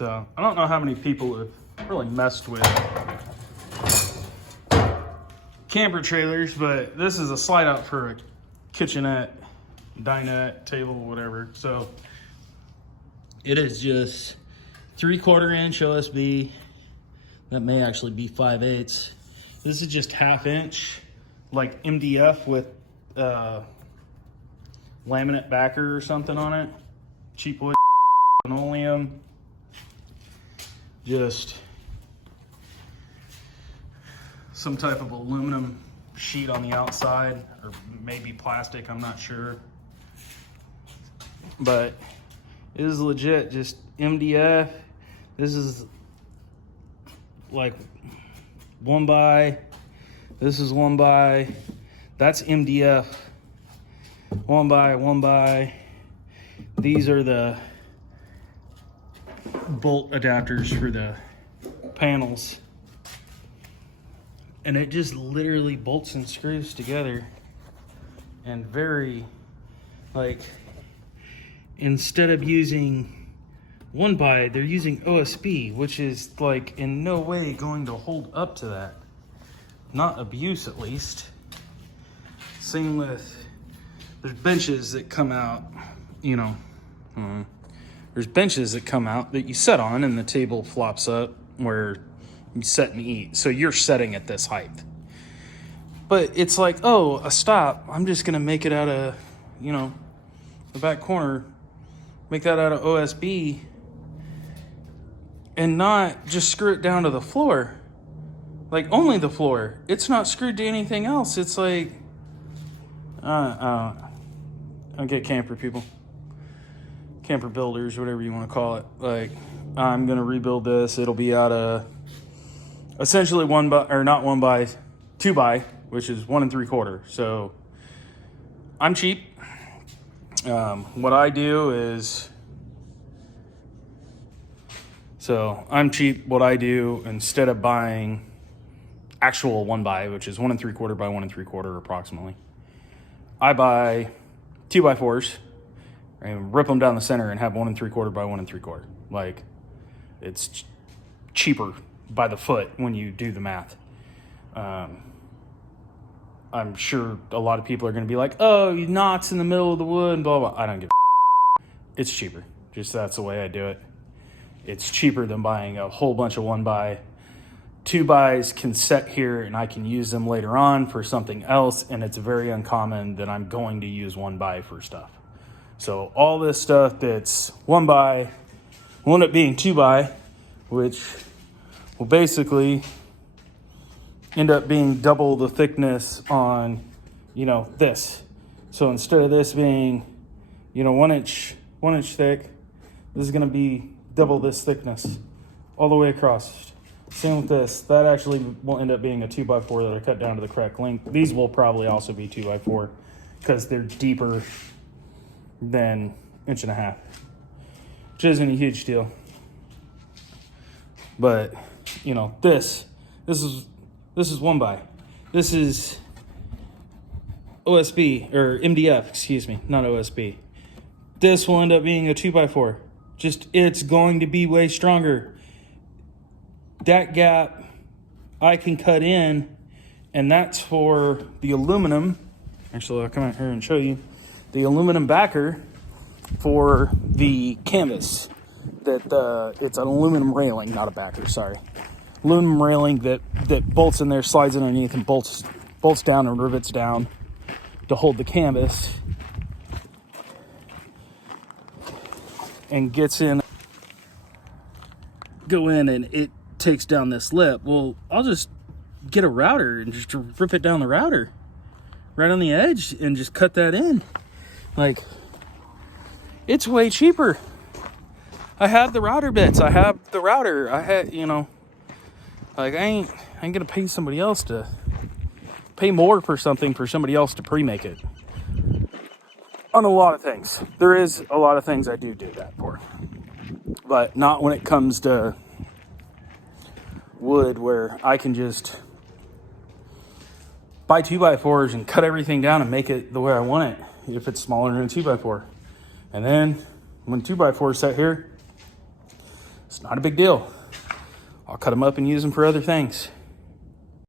So I don't know how many people have really messed with camper trailers, but this is a slide out for a kitchenette, dinette, table, whatever. So it is just 3/4 inch OSB. That may actually be 5/8. This is just 1/2 inch, like MDF with laminate backer or something on it. Cheap wood, linoleum. Just some type of aluminum sheet on the outside, or maybe plastic, I'm not sure. But it is legit just MDF. This is like 1x. This is 1x. That's MDF. 1x, 1x. These are the bolt adapters for the panels. And it just literally bolts and screws together. And very, like, instead of using 1x, they're using OSB, which is like in no way going to hold up to that. Not abuse, at least. Same with, there's benches that come out, you know, there's benches that come out that you set on and the table flops up where you set and eat. So you're setting at this height. But it's like, oh, a stop. I'm just going to make it out of, you know, the back corner. Make that out of OSB. And not just screw it down to the floor. Like, only the floor. It's not screwed to anything else. It's like, I don't get camper people. Camper builders, whatever you want to call it. Like, I'm going to rebuild this. It'll be out of essentially 1x, or not 1x, 2x, which is 1 3/4. So I'm cheap. What I do is, what I do, instead of buying actual 1x, which is 1 3/4 by 1 3/4 approximately, I buy 2x4s and rip them down the center and have 1 3/4 by 1 3/4. Like, it's cheaper by the foot when you do the math. I'm sure a lot of people are going to be like, oh, knots in the middle of the wood and blah, blah. I don't give a It's cheaper. Just that's the way I do it. It's cheaper than buying a whole bunch of 1x. 2x's can set here and I can use them later on for something else, and it's very uncommon that I'm going to use 1x for stuff. So all this stuff that's 1x will end up being 2x, which will basically end up being double the thickness on, you know, this. So instead of this being, you know, 1 inch thick, this is going to be double this thickness all the way across. Same with this. That actually will end up being a 2x4 that I cut down to the correct length. These will probably also be 2x4 because they're deeper than 1.5 inches, which isn't a huge deal. But, you know, this is 1x. This is OSB, or MDF, excuse me, not OSB. This will end up being a 2x4. Just, it's going to be way stronger. That gap I can cut in, and that's for the aluminum. Actually, I'll come out here and show you the aluminum backer for the canvas. That it's an aluminum railing, not a backer, sorry. Aluminum railing that bolts in there, slides underneath, and bolts down and rivets down to hold the canvas, and gets in, go in, and it takes down this lip. Well, I'll just get a router and just rip it down the router right on the edge and just cut that in. Like, it's way cheaper. I have the router bits. I have the router. I had, you know, like, I ain't gonna pay somebody else to pay more for something for somebody else to pre-make it. On a lot of things. There is a lot of things I do that for. But not when it comes to wood, where I can just buy 2x4s and cut everything down and make it the way I want it, if it's smaller than a 2x4. And then when 2x4 is set here, It's not a big deal. I'll cut them up and use them for other things.